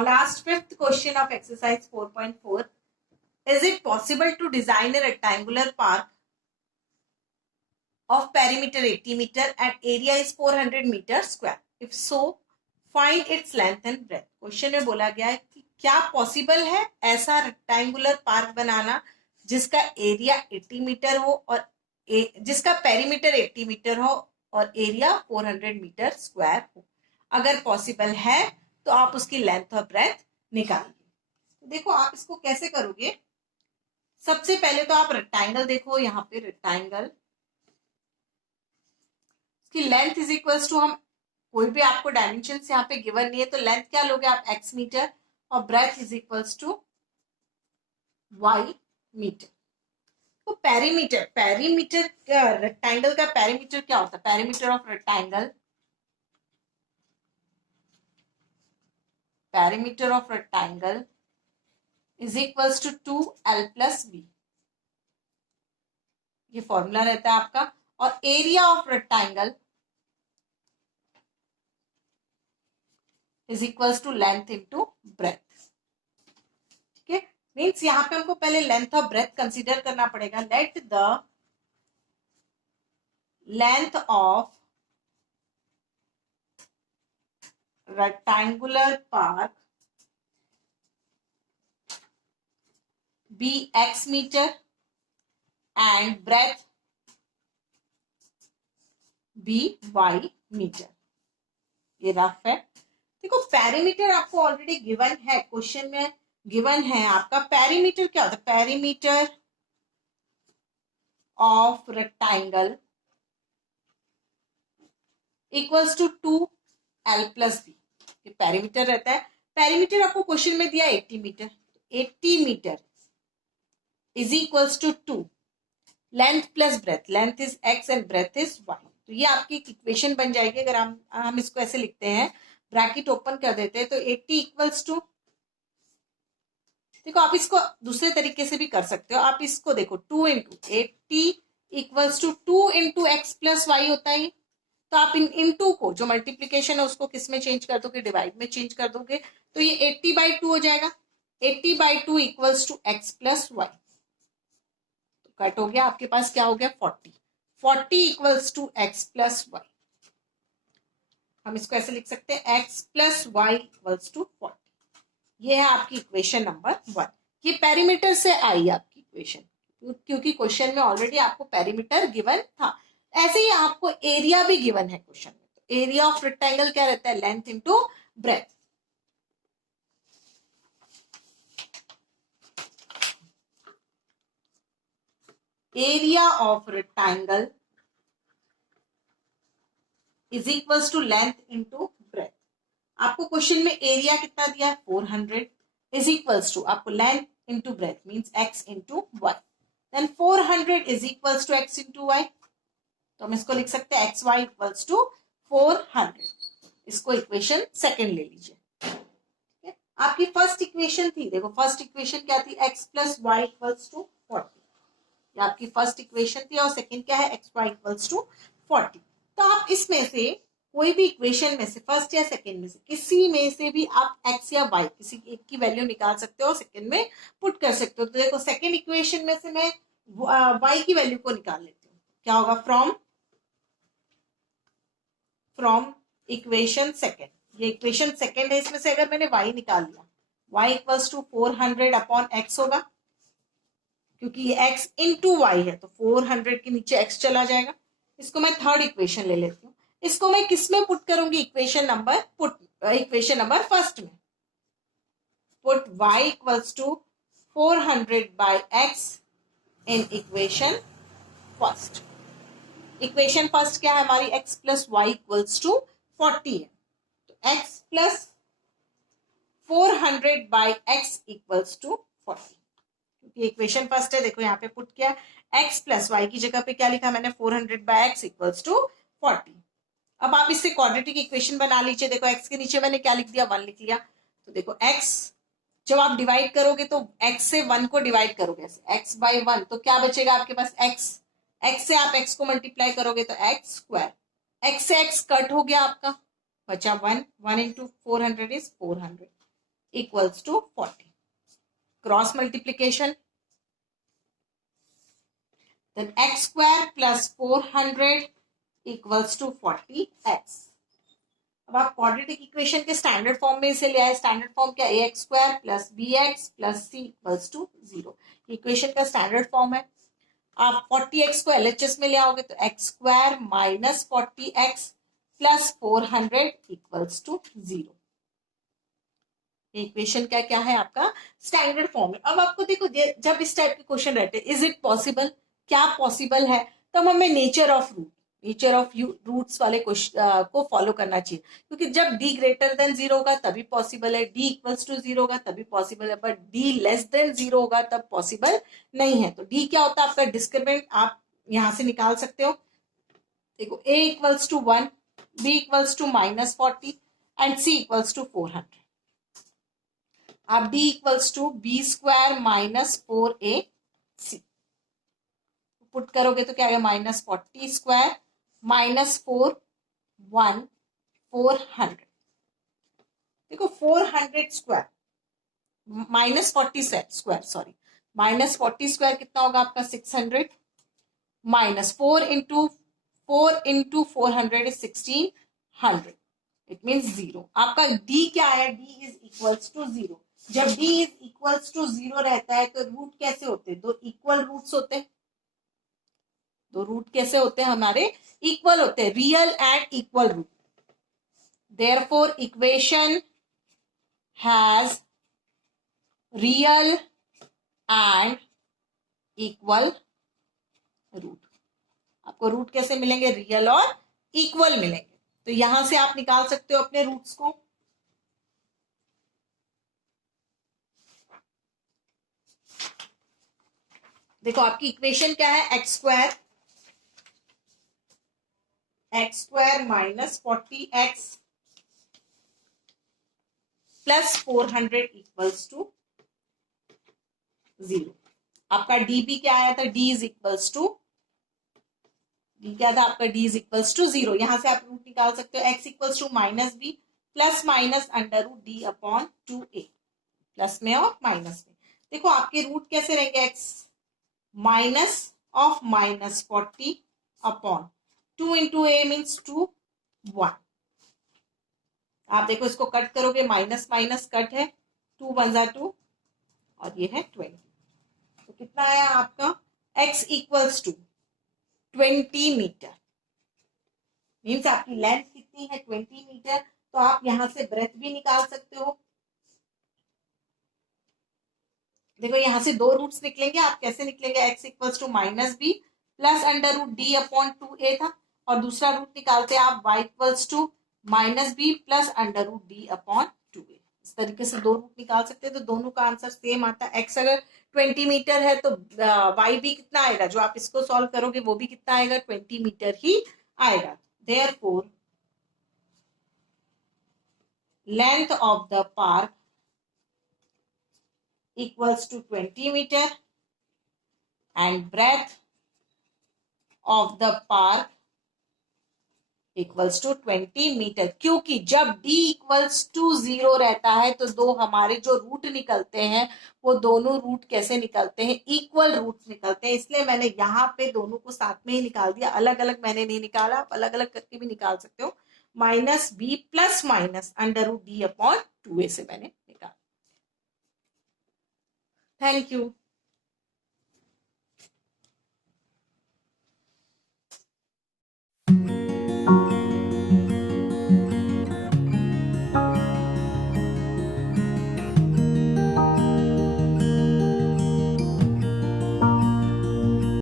Now last fifth question of exercise 4.4. Is it possible to design a rectangular park of perimeter 80 meter and area is 400 meter square? If so, find its length and breadth. Question में बोला गया है कि क्या possible है ऐसा rectangular park बनाना जिसका area 80 metre हो और जिसका पेरीमीटर 80 मीटर हो और एरिया 400 मीटर स्क्वायर हो. अगर पॉसिबल है तो आप उसकी लेंथ और ब्रेथ निकालिए. तो देखो आप इसको कैसे करोगे. सबसे पहले तो आप रेक्टेंगल देखो, यहाँ पे रेक्टेंगल की लेंथ इज इक्वल्स टू, हम कोई भी आपको डायमेंशन यहाँ पे गिवन नहीं है तो लेंथ क्या लोगे आप x मीटर और breadth is equals to y metre. तो पेरीमीटर रेक्टेंगल का पेरीमीटर क्या होता है. Perimeter of rectangle is equals to 2l plus b. ये फॉर्मूला रहता है आपका. और area of rectangle is equals to length into breadth. ठीक है, मीन्स यहां पे हमको पहले लेंथ और ब्रेथ कंसीडर करना पड़ेगा. Let the length of rectangular park be x metre and breadth be y metre. ये रफ है. देखो पेरीमीटर आपको ऑलरेडी गिवन है, क्वेश्चन में गिवन है आपका. पेरीमीटर क्या होता है. Perimeter of rectangle equals to 2l plus b. ये पेरीमीटर रहता है. पेरीमीटर आपको क्वेश्चन में दिया 80 metre. 80 metre is equals to 2 length plus breadth. Length is x and breadth is y. तो ये आपकी इक्वेशन बन जाएगी. अगर हम इसको ऐसे लिखते हैं, ब्रैकेट ओपन कर देते हैं, तो 80 इक्वल्स टू, देखो आप इसको दूसरे तरीके से भी कर सकते हो. आप इसको देखो 2 into 80 equals to 2 into x plus y होता है. तो आप इन इंटू को जो मल्टीप्लीकेशन है उसको किस में चेंज कर दोगे, डिवाइड में चेंज कर दोगे. तो ये 80/2 हो जाएगा. 80/2 equals to x plus y. तो कट हो गया, आपके पास क्या हो गया 40. 40 equals to x plus y. हम इसको ऐसे लिख सकते हैं x plus y equals to 40. ये है आपकी इक्वेशन नंबर 1. ये पेरीमीटर से आई आपकी इक्वेशन, क्योंकि क्वेश्चन में ऑलरेडी आपको पेरीमीटर गिवन था. ऐसे ही आपको एरिया भी गिवन है क्वेश्चन में. तो एरिया ऑफ रेक्टेंगल क्या रहता है, length into breadth. Area of rectangle is equals to length into breadth. आपको क्वेश्चन में एरिया कितना दिया 400 इज इक्वल्स टू आपको length into breadth means x into y. Then 400 is equals to x into y. तो हम इसको लिख सकते हैं एक्स वाई इक्वल्स टू 400. इसको इक्वेशन सेकेंड ले लीजिए. ठीक है, आपकी फर्स्ट इक्वेशन थी, देखो फर्स्ट इक्वेशन क्या थी, x plus y equals to 40. ये आपकी फर्स्ट इक्वेशन थी. और सेकेंड क्या है, एक्स वाई इक्वल्स टू 40. तो आप इसमें से कोई भी इक्वेशन में से फर्स्ट या सेकंड में से किसी में से भी आप x या y किसी एक की वैल्यू निकाल सकते हो और सेकंड में पुट कर सकते हो. तो देखो सेकंड इक्वेशन में से मैं y की वैल्यू को निकाल लेती हूँ. क्या होगा, फ्रॉम इक्वेशन सेकंड. ये इक्वेशन सेकंड है, इसमें से अगर मैंने y निकाल लिया, y equals to 400 upon x होगा, क्योंकि ये x इंटू वाई है तो 400 के नीचे x चला जाएगा. इसको मैं थर्ड इक्वेशन ले लेती हूँ. इसको मैं किस में पुट करूंगी, इक्वेशन नंबर फर्स्ट में. Put y equals to 400/x in equation first. Equation first क्या है हमारी, x plus y equals to 40 है. तो x plus 400/x equals to 40. क्योंकि इक्वेशन फर्स्ट है, देखो यहाँ पे पुट किया x प्लस वाई की जगह पे क्या लिखा मैंने 400/x इक्वल्स टू 40. अब आप इससे क्वाड्रेटिक इक्वेशन बना लीजिए. देखो x के नीचे मैंने क्या लिख दिया, 1 लिख लिया. तो देखो x जब आप डिवाइड करोगे तो x से 1 को डिवाइड करोगे x बाई 1, तो क्या बचेगा आपके पास x से आप x को मल्टीप्लाई करोगे तो x स्क्वायर. x से x कट हो गया आपका, बचा 1 into 400 is 400. equals to 40. Cross multiplication. Then x square plus 400 equals to 40x. अब आप क्वाड्रेटिक इक्वेशन के स्टैंडर्ड फॉर्म में इसे ले आए. स्टैंडर्ड फॉर्म क्या? A x square plus b x plus c equals to 0. Equation का स्टैंडर्ड फॉर्म है. आप 40x को एलएचएस में ले आओगे तो x square minus 40x plus 400 equals to 0. Equation का क्या है? आपका स्टैंडर्ड फॉर्म है. अब आपको देखो, जब इस टाइप के क्वेश्चन रहते हैं, इज इट पॉसिबल, क्या पॉसिबल है, तब हमें नेचर ऑफ रूट्स वाले को फॉलो करना चाहिए. क्योंकि जब d ग्रेटर देन 0 होगा तभी पॉसिबल है, d इक्वल्स टू 0 होगा तभी पॉसिबल है, बट d लेस देन 0 होगा तब पॉसिबल नहीं है. तो d क्या होता है? आपका डिस्क्रिमिनेंट. आप यहां से निकाल सकते हो. देखो, a equals to 1, b equals to minus 40 and c equals to 400. आप d equals to B square minus 4ac put करोगे तो क्या आएगा? Minus 40 square minus 400. देखो 400 square minus 40 square, sorry, minus 40 square कितना होगा आपका? 600 minus 4 into 400 is 1600. It means 0. आपका d क्या है? d is equals to 0. जब d इज इक्वल्स टू 0 रहता है तो रूट कैसे होते हैं? दो इक्वल रूट्स होते हैं. दो रूट कैसे होते हैं हमारे? इक्वल होते हैं. Real and equal root. Therefore equation has real and equal root. आपको रूट कैसे मिलेंगे? रियल और इक्वल मिलेंगे. तो यहां से आप निकाल सकते हो अपने रूट्स को. देखो आपकी इक्वेशन क्या है? X square minus 40x plus 400 equals to 0. आपका डी बी क्या आया था? d is equals to, D क्या था आपका? d is equals to 0. यहां से आप रूट निकाल सकते हो. x equals to minus B plus minus under root D upon 2a. Plus में और माइनस में. देखो आपके रूट कैसे रहेंगे? x minus of minus 40 upon 2 into A means 2 1. आप देखो इसको कट करोगे, माइनस माइनस कट है, 2 1 जा 2 और ये है 20. तो कितना आया आपका? x equals to 20 meter. Means आपकी लेंथ कितनी है? 20 मीटर. तो आप यहां से ब्रेथ भी निकाल सकते हो. देखो यहां से दो रूट्स निकलेंगे. आप कैसे निकलेंगे? x equals to minus B plus under root D upon 2a था, और दूसरा रूट निकालते हैं आप y equals to minus B plus under root D upon 2a. इस तरीके से दो रूट निकाल सकते हैं. तो दोनों का आंसर सेम आता है. x अगर 20 मीटर है तो y भी कितना आएगा? जो आप इसको सॉल्व करोगे वो भी कितना आएगा? 20 मीटर ही आएगा. Therefore, length of the park equals to 20 meter and breadth of the park equals to 20 meter. क्योंकि जब d इक्वल्स टू 0 रहता है तो दो हमारे जो रूट निकलते हैं वो दोनों रूट कैसे निकलते हैं? इक्वल रूट निकलते हैं. इसलिए मैंने यहाँ पे दोनों को साथ में ही निकाल दिया. अलग अलग मैंने नहीं निकाला. आप अलग अलग करके भी निकाल सकते हो. Minus B plus minus under root D upon 2a से मैंने निकाला. Thank you.